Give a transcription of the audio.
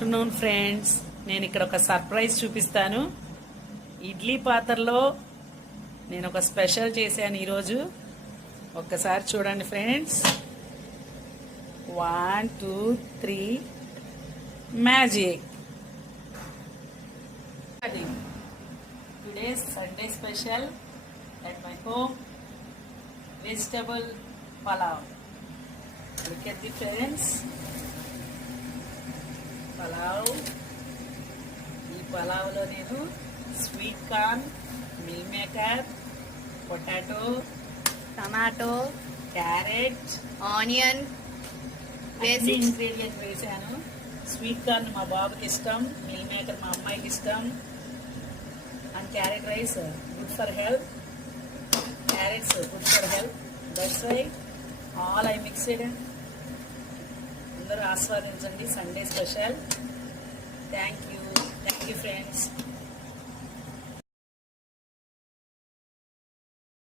Afternoon friends, నేను ఇక్కడ ఒక సర్ప్రైజ్ చూపిస్తాను. ఇడ్లీ పాత్రలో నేను ఒక స్పెషల్ చేశాను ఈరోజు. ఒక్కసారి చూడండి ఫ్రెండ్స్. 1 2 3 magic. Today's Sunday special at my home, vegetable palav. Look at the friends. Pulao. ఈ పలావ్లో నేను sweet corn, meal maker, potato, tomato, carrot, onion వేసి ఇంగ్రీడియంట్ వేసాను. స్వీట్ కార్న్ మా బాబుకి ఇష్టం, మిల్ మేకర్ మా అమ్మాయికి ఇష్టం, and carrot rice good for health. Carrots good for health. That's why all I mixed. అందరూ ఆస్వాదించండి Sunday special. Thank you friends.